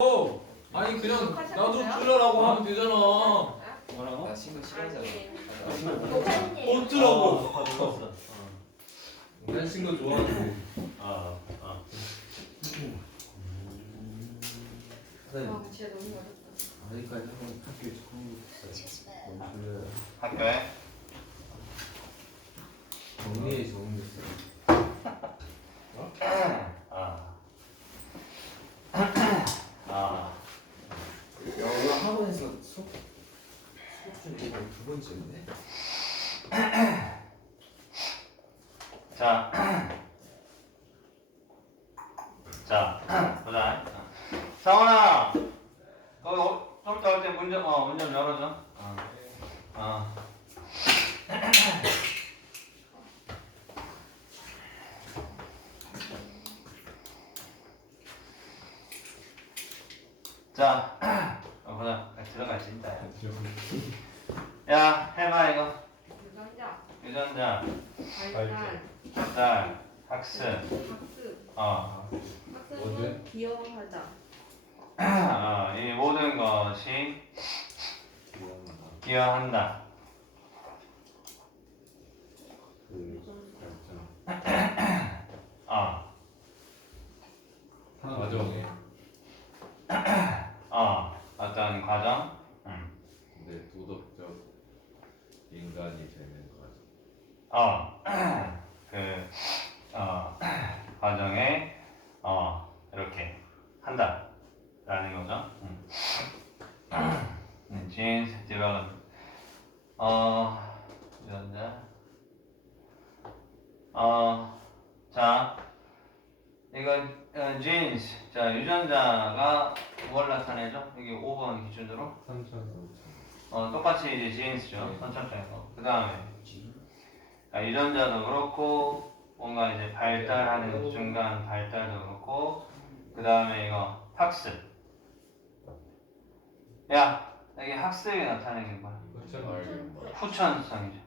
어, 아니 그냥 나도 줄라라고 하면 되잖아. 뭐라고? 나 신고 싫어하잖아. 어 뜨라고. 난 신거 좋아하는데. 아, 아. 선생님, 와 진짜 너무 어렵다. 아직까지 한번 학교에 처음 너무 졸려요. 학교에? 정리에 적응됐어요. 아. 아. 영어 학원에서 수업 수업 중에 두 번째인데. 자. 자, 보자. 상원아! 거기 어, 좀 이따 올때 문 좀, 어, 문 좀 열어줘. 어. 어. 자, 어, 보자. 들어가지, 이따. 야, 해봐, 이거. 유전자, 유전자, 발달, 달, 학습, 학습, 어. 학습은 기여하자. 어, 이 모든 것이 기여한다. 어, 과정에. 어, 어떤 과정? 음. 네, 도덕적 인간이 되는 거죠. 어, 그, 어, 과정에, 어, 이렇게 한다. 라는 거죠. 음. 네, develop. 어, 유전자. 어, 자, 이거, 어, genes. 자, 유전자가 뭘 나타내죠? 여기 5번 기준으로. 3천 3천. 어, 똑같이 이제 genes죠. 네. 선천적인 거. 그 다음에, 아, 유전자도 그렇고 뭔가 이제 발달하는 중간 발달도 그렇고 그 다음에 이거 학습. 야 여기 학습이 나타내는 뭐야? 그렇죠. 후천성이죠.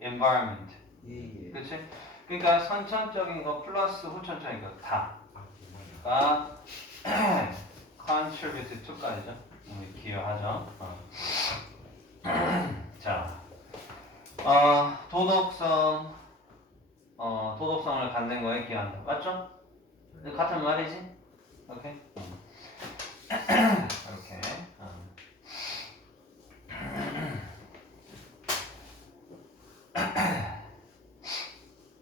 Environment. 예 예. 그치? 그러니까 선천적인 거 플러스 후천적인 거 다가 contribute to까지죠. 음, 기여하죠. 어. 자 어, 도덕성 어, 도덕성을 기여한다. 맞죠? 같은 말이지? 오케이? 이렇게. 어.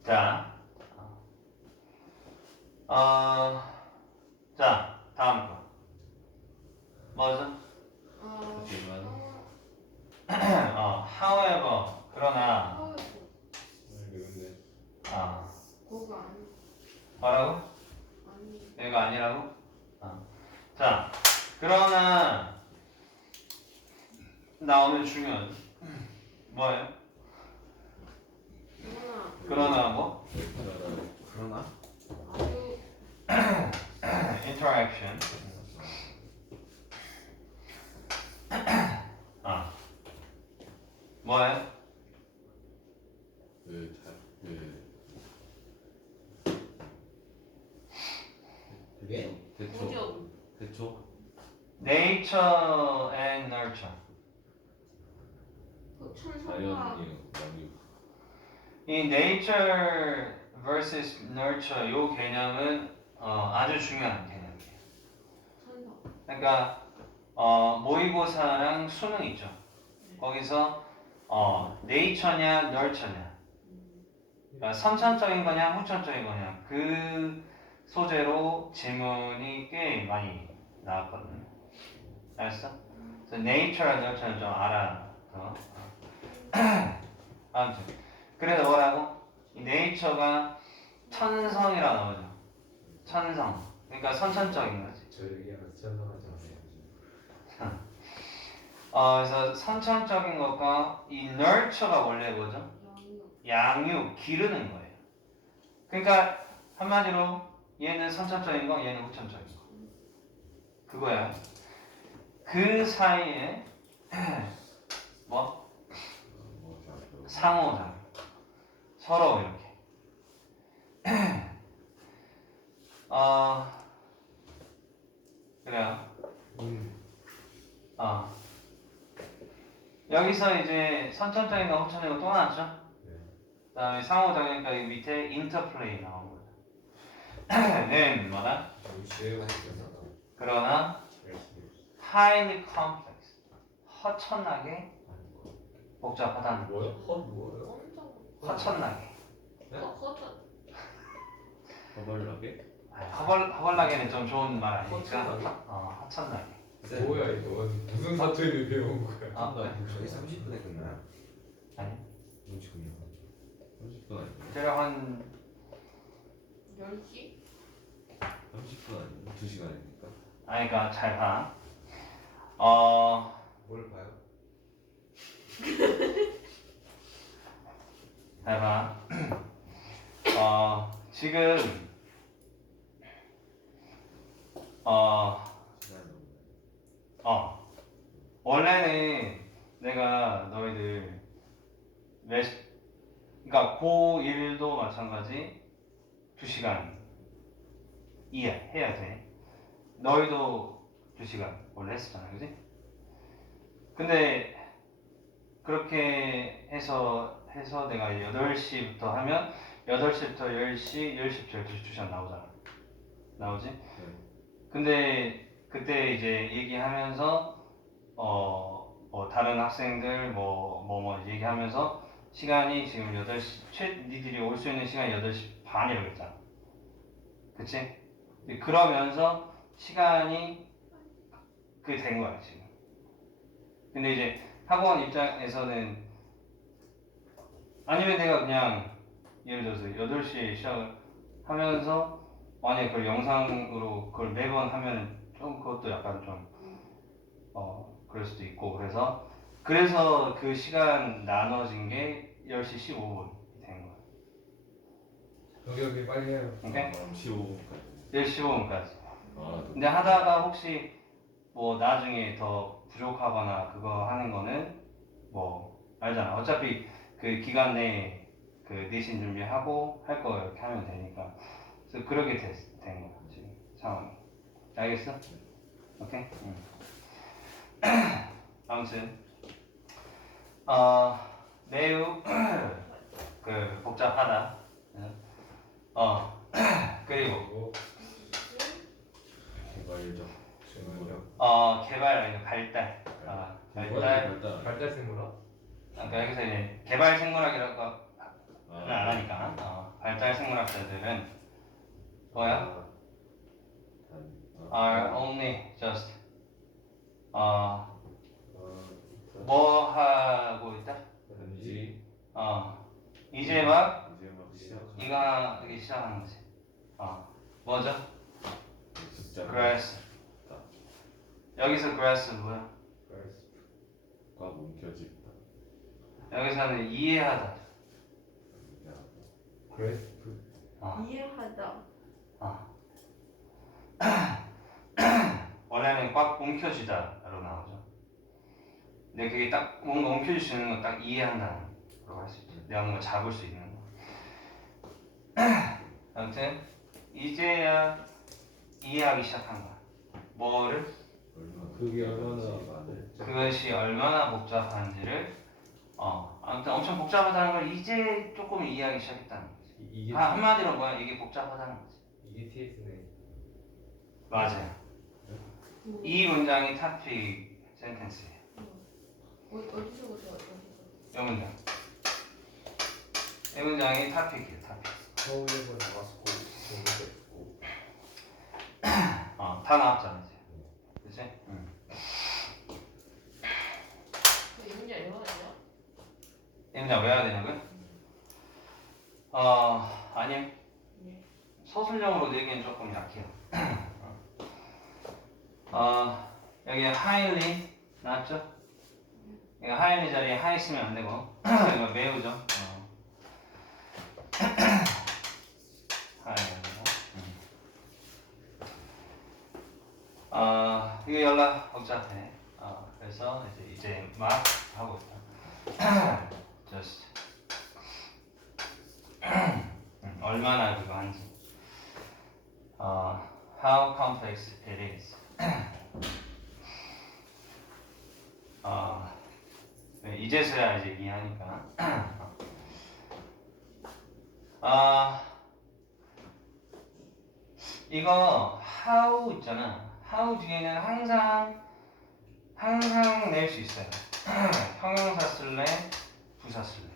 자. 어, 자, 다음 거. 뭐죠? 어, 하지만 어, however, 그러나, 어, 근데 아, 그거 아니, 뭐라고? 아니. 이거 아니라고? 어. 자, 그러나 나 오늘 중요한 뭐예요? 그러나 그러나 뭐? 그러나 아주 interaction. 아, 뭐예요? 그, 자, 그, 왜? 대초 구조, 대초 nature and nurture. 그 천성과 자연이 영유. 이 nature versus nurture 요 개념은 어, 아주 중요한 개념이에요. 그러니까 어, 모의고사랑 수능 있죠. 거기서 어, 네이처냐, 널처냐. 그러니까 선천적인 거냐, 후천적인 거냐. 그 소재로 질문이 꽤 많이 나왔거든요. 알았어? 그래서 네이처랑 널처는 좀 알아. 어? 아무튼 그래서 뭐라고? 이 네이처가 천성이라 나오죠. 천성. 그러니까 선천적인 거지. 저 천성하지 마세요. 어, 그래서 선천적인 것과 이 nurture가 원래 뭐죠? 양육, 기르는 거예요. 그러니까 한마디로 얘는 선천적인 거, 얘는 후천적인 거. 그거야. 그 사이에 뭐 상호작용. 서로 이렇게. 어, 그래요. 음. 어. 여기서 이제 선천적인과 후천적인 또 나왔죠? 네. 그 다음에 상호작용이니까 이 밑에 인터플레이 나온 거예요. 는 뭐다? 했잖아. 그러나. Highly complex, 허천나게 복잡하다는 거. 뭐야? 헛 뭐예요? 엄청 허천나게. 네? 허- 허전 허벌나게? 아니, 허벌 허벌나게는 좀 좋은 말 아니니까. 허천나게? 어, 허천나게. 뭐야 이거 무슨 사투리를 배운 거야? 아, 그래? 저희 30분에 끝나요? 아니. 눈치군요. 30분 아니고 대략 한 10시? 30분 아니고 2시간이니까 아니 그러니까 잘 봐. 어, 뭘 봐요? 잘 봐. 어, 지금 어, 어. 원래는 내가 너희들 몇 그러니까 고1도 마찬가지 2시간 이해 해야 돼. 너희도 2시간 원래 했었잖아. 그지? 근데 그렇게 해서 해서 내가 8시부터 하면 8시부터 10시, 10시부터 12시 2시간 나오잖아. 나오지? 근데 그때 이제 얘기하면서 어 뭐 다른 학생들 뭐 뭐 뭐 얘기하면서 시간이 지금 8시 최 니들이 올 수 있는 시간이 8시 반이라고 했잖아. 그치? 그러면서 시간이 그된 거야 지금. 근데 이제 학원 입장에서는 아니면 내가 그냥 예를 들어서 8시에 시작을 하면서 만약에 그걸 영상으로 그걸 매번 하면 좀 그것도 약간 좀 어, 그럴 수도 있고 그래서 그래서 그 시간 나눠진 게 10시 15분이 된 거야. 여기 여기 빨리 해요. 오케이? 그럼 15분까지 10시 15분까지. 아 근데 하다가 혹시 뭐 나중에 더 부족하거나 그거 하는 거는 뭐 알잖아. 어차피 그 기간 내에 그 내신 준비하고 할 거 이렇게 하면 되니까. 그래서 그렇게 됐, 된 거야 지금 상황이. 알겠어? 오케이. 응. 아무튼 어 매우 그 복잡하다. 어 그리고 뭐 개발적 정말요? 어 개발 아니고 발달. 아 발달. 발달 발달 생물학? 그러니까 여기서 이제 개발 생물학이라고 아, 안 하니까 어, 발달 생물학자들은 뭐야? 아, are only just 어, 아, 뭐 하고 있다? 단지 어, 이제 막 이제 막 시작 이거 하기 시작하는 거지. 어, 뭐죠? 숫자 grass. 여기서 grass 뭐야? 꽉 움켜쥐다 여기서는 이해하다. 그래스프 어, 이해하다 어. 원래는 꽉 움켜쥐다로 나오죠. 근데 그게 딱 뭔가 있는 거딱 이해한다는 거라고 할 수 있죠. 내가 뭔가 잡을 수 있는 거. 아무튼 이제야 이해하기 시작한 거야. 뭐를? 그게 얼마나- 그것이 얼마나 복잡한지를 어 아무튼 엄청 복잡하다는 걸 이제 조금 이해하기 시작했다는 거지. 이- 이게 아, 한마디로 뭐야? 이게 복잡하다는 거지. 이게 TS네. 맞아요. 뭐, 이 문장이 타픽 센텐스예요. 어, 어디서부터 어디서 이 문장. 이 문장이 타픽이에요. 타픽. 서울에서 나왔고 공부했고 어, 다 나왔잖아 이제. 그치? 응. 이 문제 얼마나요? 이 문장 외워야 되냐고요? 어, 아니요. 네. 서술형으로 내기엔 조금 약해요. 어, 여기 highly 나왔죠? 이거 highly 자리에 high 쓰면 안 되고 이거 매우죠. 어. highly. 음. 어, 이거 연락 복잡해. 어, 그래서 이제 이제 막 하고 있다. just 음, 얼마나 그거 한지. 어, how complex it is. 아, 네, 이제서야 이제 이해하니까. 아, 이거 how 있잖아. how 뒤에는 항상 항상 낼 수 있어요. 형용사 쓸래, 부사 쓸래.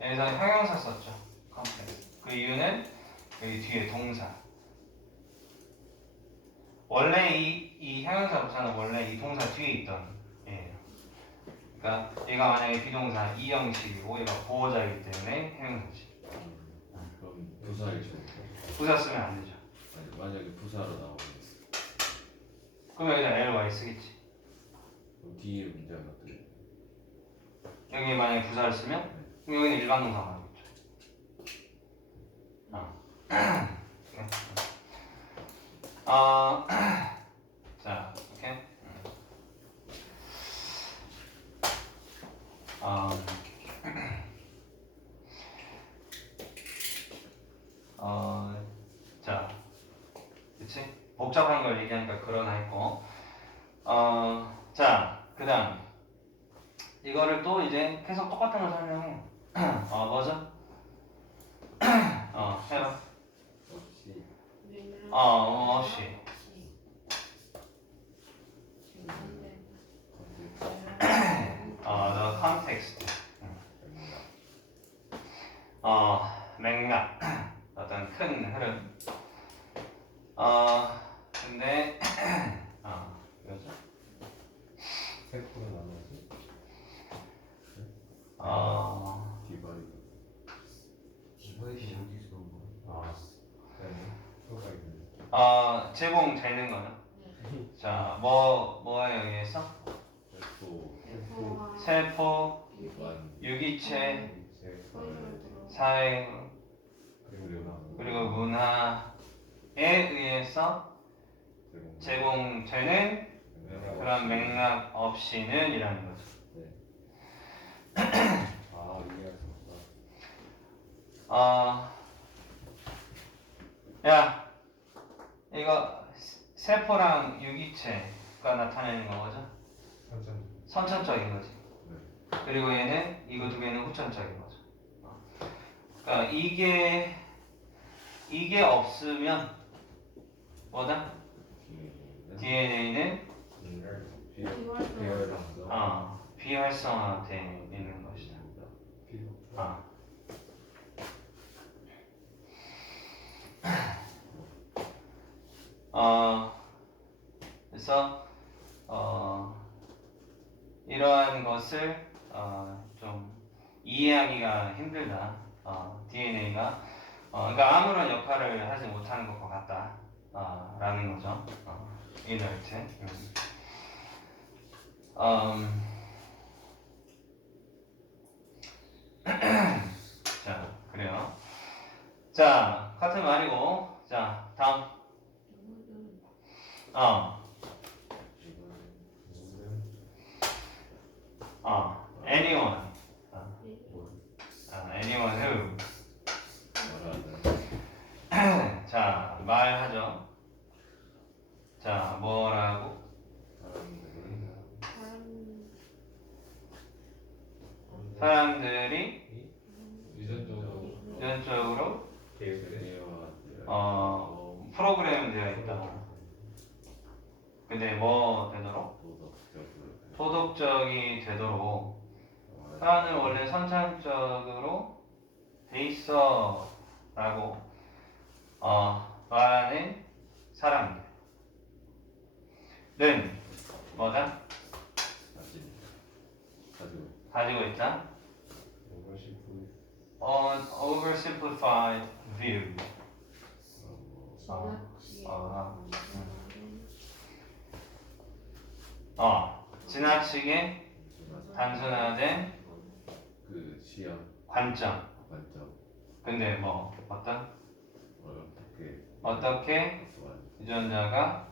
여기서 형용사 썼죠. 컴플렉스. 그 이유는 여기 뒤에 동사. 원래 이, 이 형용사 부사는 원래 이 동사 뒤에 있던 예요. 그러니까 얘가 만약에 비동사 이 형식이고 얘가 보호자이기 때문에 형용사지. 그럼 부사를 줘. 부사 쓰면 안 되죠. 아니 만약에 부사로 나오면 그럼 여기다 ly 쓰겠지. 그럼 뒤에 문제가 어떻게? 여기 만약에 부사를 쓰면 그럼 여기는 일반 동사 나오겠죠. 어. 어. 자, 오케이. 음. 어, 자, 그치? 복잡한 걸 얘기하니까 그러나 했고, 어, 자, 그 다음. 이거를 또 이제 계속 똑같은 걸 설명해. 어, 뭐죠? 어, 해봐. 없이 어, 어, 없이. 어, the context. 어, 맥락. 어떤 큰 흐름. 어, 근데, 어, 뭐죠? 세포로 나눠서 어, 디바이드 디바이스 어디서 온 거야? 아 네. 효가 있는 어, 제공 되는 거는? 자, 뭐, 뭐에 의해서? 또 세포, 기관 유기체, 제 사회, 그리고 그리고 문화에 의해서 제공. 제공되는 그런 맥락 없이는 이라는 거죠. 아 이해했어 어, 야, 이거 세포랑 유기체가 나타내는 거 뭐죠? 선천 선천적인 거지. 그리고 얘는 이거 두 개는 후천적인 거죠. 어. 그러니까 이게 이게 없으면 뭐다? DNA는 어, 비활성화돼 있는 것이다. 아. 어, 그래서 어, 이러한 것을 어, 좀 이해하기가 힘들다. 어, DNA가 어, 그러니까 아무런 역할을 하지 못하는 것과 같다. 어, 라는 거죠. 어. 음. 음, 자, 그래요. 자, 같은 말이고, 자, 다음. 어, 어, anyone. 어, 어, anyone who. 말하는 자, 말하죠. 자, 뭐라고? 사람들이 유전적으로 유전적으로 계획을 어, 프로그램 되어 있다. 근데 뭐 되도록? 도덕적으로 소독적이 되도록 사람은 원래 선천적으로 돼 있어라고 어, 말하는 사람들은 뭐다? 가진 가지고 가지고 있다. An oversimplified view. 어, 어, 어, 지나치게 단순화된 그 시험 관점. 관점 근데 뭐 어떤 어떻게 어떻게 유전자가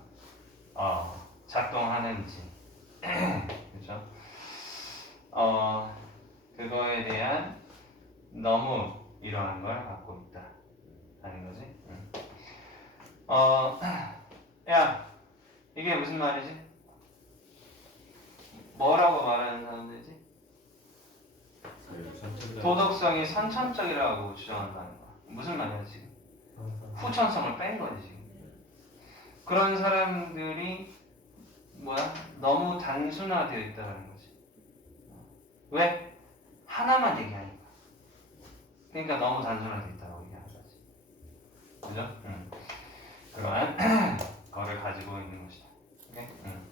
어, 작동하는지 그죠? 어 그거에 대한 너무 이러한 걸 갖고 있다 하는 거지. 응. 어, 야 이게 무슨 말이지? 뭐라고 말하는 사람들이지? 도덕성이 선천적이라고 주장한다는 거야. 무슨 말이야 지금? 후천성을 뺀 거지 지금. 그런 사람들이 뭐야? 너무 단순화되어 있다는. 왜? 하나만 얘기하니까. 그러니까 너무 단순화되어 있다고 얘기하는 거지. 그죠? 응. 그러한 거를 가지고 있는 것이다. 오케이? 응.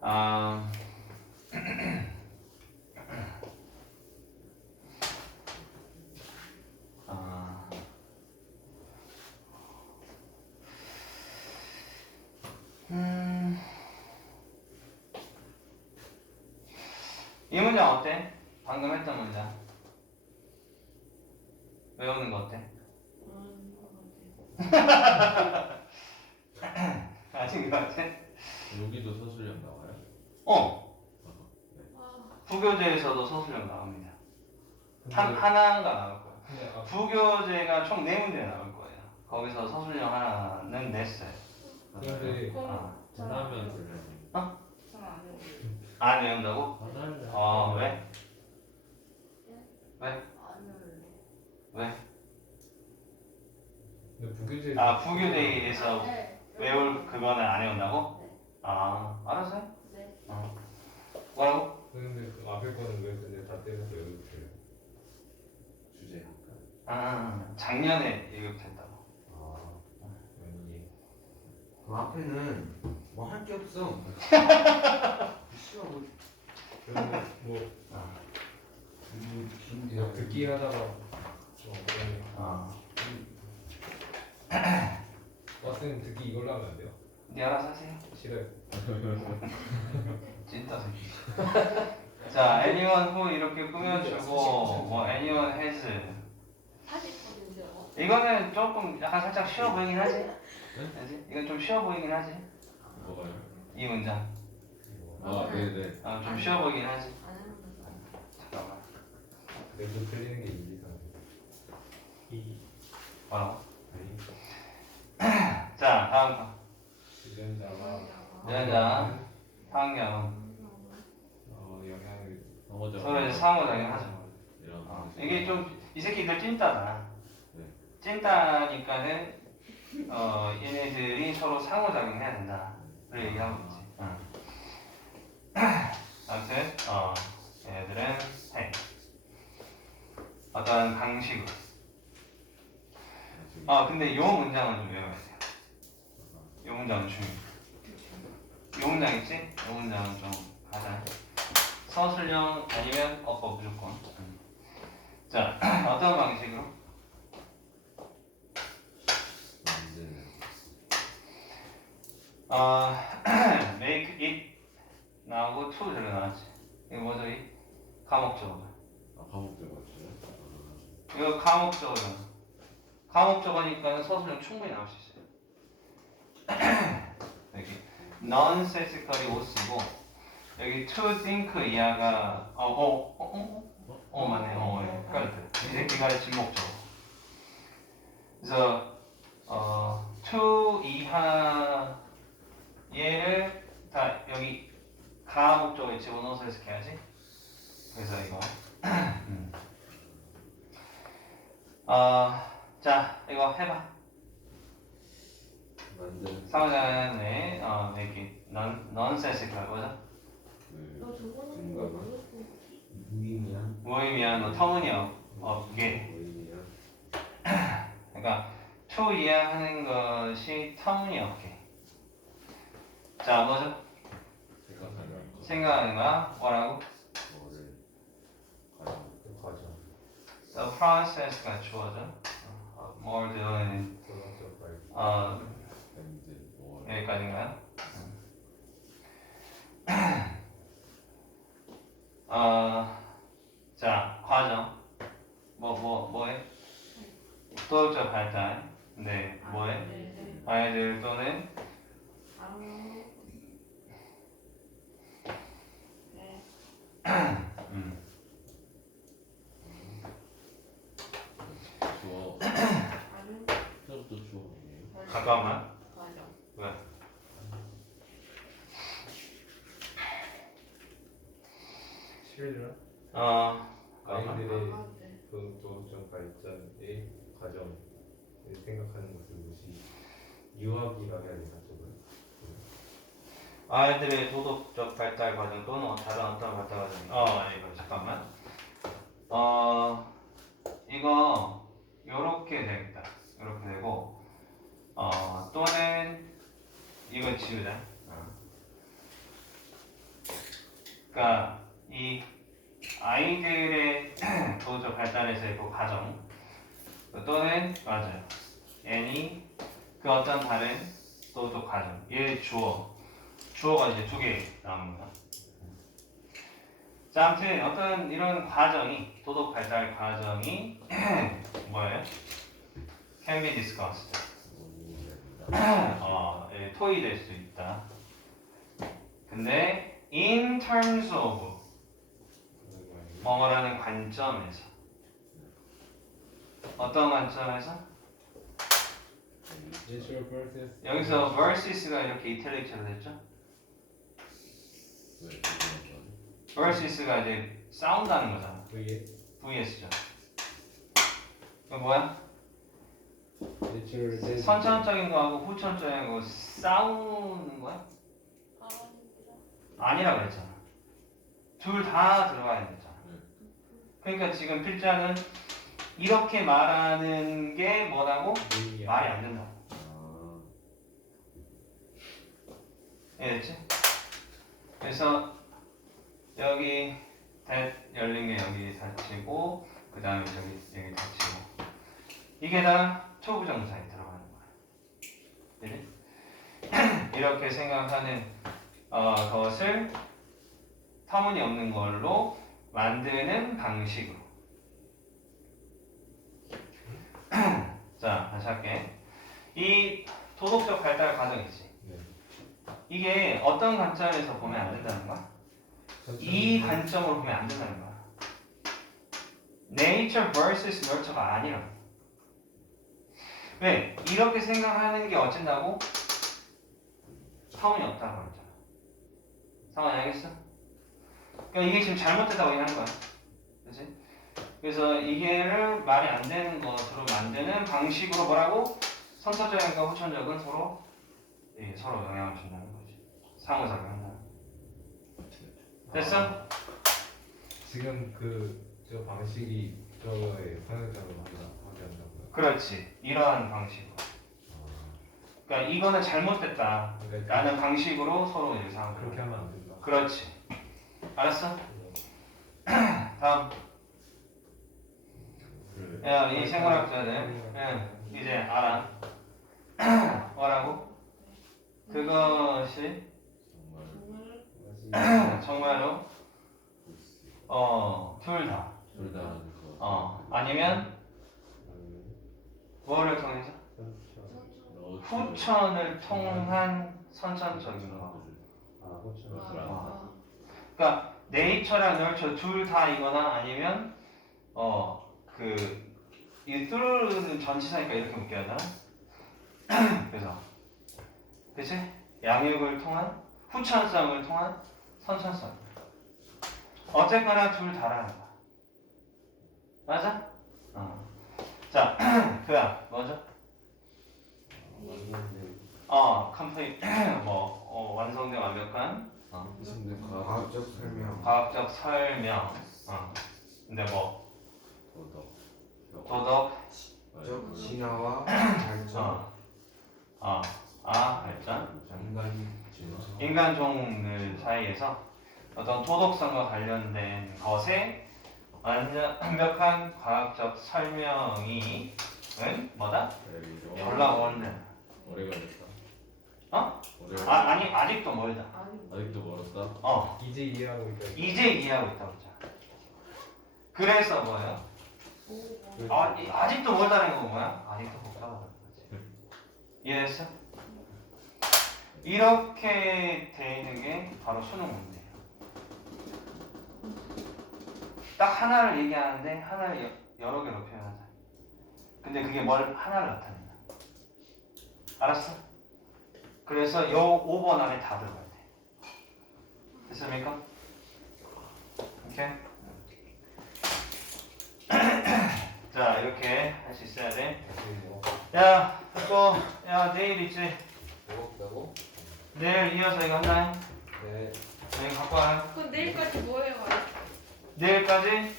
아, 아, 음, 이 문장 어때? 방금 했던 문장 외우는 거 어때? 아닌 거 같아? 여기도 서술형 나와요? 어. 부교재에서도 서술형 나옵니다. 한, 하나가 나올. 근데 아, 부교재가 총 네 문제 나올 거예요. 거기서 서술형 하나는 냈어요. 근데 아, 하나면 되려니 잘안 해요. 안 외운다고? 어, 왜? 왜? 왜? 근데 부교재 아, 부교재에서 네. 외울 그거는 안 외운다고? 네. 아, 알았어요. 네. 어. 뭐라고? 근데 그 앞에 거는 왜 근데 다 때려서 외우세요? 주제? 아, 작년에 예급했다고. 아 아니 그 앞에는 뭐 할 게 없어. 싫어 뭐뭐 음, 그냥 긴데요. 듣기 하다가 좀 어려워. 아, 버스는 듣기 이걸로 하면 안 돼요? 네 알아서 하세요. 싫어요. 찐따 새끼. 자, anyone who 이렇게 꾸며주고 뭐 anyone has 사실 거든요. 이거는 조금 약간 살짝 쉬워 보이긴 하지. 그지? 이건 좀 쉬워 보이긴 하지. 뭐가요? 이 문장. 아 네네 아, 좀 쉬워 보이긴 하지. 안 해봤어. 잠깐만. 근데 그 틀리는 게 인지상. 이 뭐라고? 아니 자, 다음 거. 유전자와 유전자. 환경. 어 영향을 상호적 서로 이제 상호작용하죠. 이런 어, 이게 좀 이 새끼들 찐따다. 네. 찐따니까는 어 얘네들이 서로 상호작용해야 된다를 얘기하고 있지. 응. 아무튼 어 얘네들은 해. 어떤 방식으로. 아 근데 요 문장은 좀 외워야 돼요. 요 문장은 중요해. 요 문장 있지? 요 문장은 좀 가자. 서술형 아니면 어법 무조건. 음. 자, 어떤 방식으로? 어, make it 나오고 to 저로 나왔지. 이거 뭐죠? 이 감옥적어죠. 아 과목적 맞죠? 이거 감옥적어죠. 감옥적어니까 서술형 충분히 나올 수 있어요. 여기 nonsensically 못 쓰고 여기 to think 이하가 어 어 어 어 어, 어, 어, 맞네. 어, 예. 헷갈렸다. 이 새끼가 진목적어. 그래서 어 to 이하 얘를 다 여기 가 목적에 집어넣어서 해석해야지. 그래서 이거. 음. 어, 자 이거 해봐. 만드는 상호자는 어 이렇게 non nonsensical 뭐죠? 그너 저거는? 뭐였어? 무의미한. 무의미한 뭐 터무니없게. 모임이야 그러니까 to 이해하는 것이 터무니없게. 자 뭐죠? 생각하는 거 거야? 뭐라고? 뭐를 그 과정 The process가 주어져. 어, more than 고등학교 발어 밴드 뭐 여기까지인가요? 어, 자 과정 뭐 뭐 뭐해? 도덕적 발달. 네 뭐해? 네. 아이들 또는. 네. 음, 주어 저도 주어이에요 잠깐만 과정. 왜? 어 잠깐만. 아이들의 아가들. 도덕적 발전의 과정 생각하는 것을 무시 유학이라 해야 되나 저걸 아이들의 도덕적 발달 과정 또는 다른 어떤 발달 과정. 어 이거 잠깐만. 어 이거 요렇게 되겠다. 요렇게 되고 어 또는 이거 지우자. 어. 그러니까 이 아이들의 도덕적 발달에서의 그 과정 또는 맞아요. any 그 어떤 다른 도덕 과정. 얘 주어. 주어가 이제 두개 거야. 자, 아무튼 어떤 이런 과정이 도덕 발달 과정이 뭐예요? Can be discussed. 어, 예, 토의될 수 있다. 근데 in terms of 뭐뭐라는 관점에서 어떤 관점에서? 여기서 versus가 이렇게 이탈릭처럼 됐죠? Versus가 이제 싸운다는 거잖아. vs vs죠. 이거 뭐야? 선천적인 거하고 후천적인 거 싸우는 거야? 아니라 그랬잖아. 둘 다 들어가야 되잖아. 그러니까 지금 필자는 이렇게 말하는 게 뭐라고? 말이 안 된다고. 아, 이해됐지? 그래서 여기 대 열린 게 여기 닫히고 그 다음에 저기 여기 닫히고 이게 다 초부정사에 들어가는 거야. 그지? 이렇게 생각하는 어, 것을 터무니없는 걸로 만드는 방식으로. 자, 다시 할게. 이 도덕적 발달 과정이지. 네. 이게 어떤 관점에서 보면 안 된다는 거야? 이 관점으로 보면 안 된다는 거야. nature versus nurture가 아니라고. 왜? 이렇게 생각하는 게 어쩐다고? 성이 없다고 그랬잖아. 상황이 알겠어? 그러니까 이게 지금 잘못됐다고 얘기하는 거야. 그렇지? 그래서 이게를 말이 안 되는 것으로 만드는 방식으로 뭐라고? 선천적인과 후천적은 서로 예, 서로 영향을 준다는 거지. 상호작용한다. 됐어? 지금 그 저 방식이 상여작을 하게 하게 한다고요? 그렇지. 이러한 방식으로. 그러니까 이거는 잘못됐다. 그러니까 라는 방식으로 서로 이렇게 그렇게. 하면 안 된다. 그렇지. 알았어? 다음. 그래. 야, 이 생활학자들. 응, 이제 알아. 뭐라고? 그것이 정말 정말로 어, 둘 다. 둘다. 어, 아니면 뭐를 통해서? 너 후천을 통한 선천적인 거. 아. 어. 그러니까 네이처랑 널처 둘 다이거나 아니면 어그 이 뚫는 전치사니까 이렇게 묶여야 되나? 그래서 그치? 양육을 통한 후천성을 통한 선천성 어쨌거나 둘 다라는 거야 맞아? 어. 자 그야 먼저 어 컴플릿 뭐 어, 완성된 완벽한 어. 무슨 내 과학적 설명 과학적 설명. 어. 근데 뭐 도덕. 도덕, 적 진화와 발전 어, 어, 아 발전, 인간이 진화 인간 종들 사이에서 어떤 도덕성과 관련된 것에 완전 완벽한 과학적 설명이 은 뭐다? 올라오는. 오래 걸렸다. 어? 오래 아 아니 아직도 멀다. 아니 아직도 멀었다. 어 이제 이해하고 있다. 이제 이해하고 있다고 했잖아. 그래서 뭐예요? 오버 아, 이- 아직도 멀다는 건 뭐야? 아직도 복잡하다는 거지. 이해했어? 이렇게 돼 있는 게 바로 수능 문제예요. 딱 하나를 얘기하는데 하나를 여, 여러 개로 표현하자. 근데 그게 뭘 하나를 나타낸다. 알았어? 그래서 요 5번 안에 다 들어가야 돼. 됐습니까? 오케이. 자 이렇게 할 수 있어야 돼. 뭐 야, 또, 야 내일 있지. 배고프다고? 내일 이어서 이거 한다. 네. 이거 갖고 와. 그럼 내일까지 뭐 해요? 내일까지?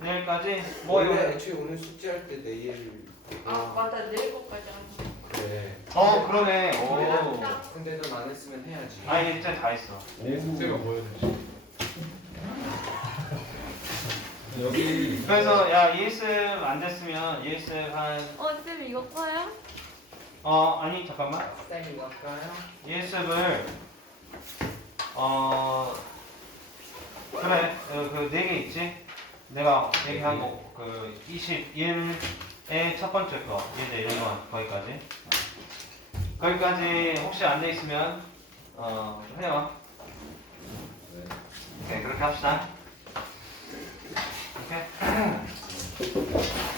내일까지? 뭐 이거? 원래 애초에 오늘 숙제할 때 내일 아 맞아 내일 것까지 하는 거. 그래. 어 그러네. 오. 근데 넌 안 했으면 해야지. 아 이제 진짜 다 했어. 내 숙제가 뭐였는지 여기 그래서 야 예습 안 됐으면 예습 한 어, 쌤 이거 커요? 어 아니 잠깐만. 쌤 이거 할까요? 예습을 어 그래 그네 개 있지? 내가 얘기한 거그 21의 첫 번째 거 예제 1번 거기까지. 거기까지 혹시 안 돼 있으면 어 해요. 네. 오케이 그렇게 합시다. 오케이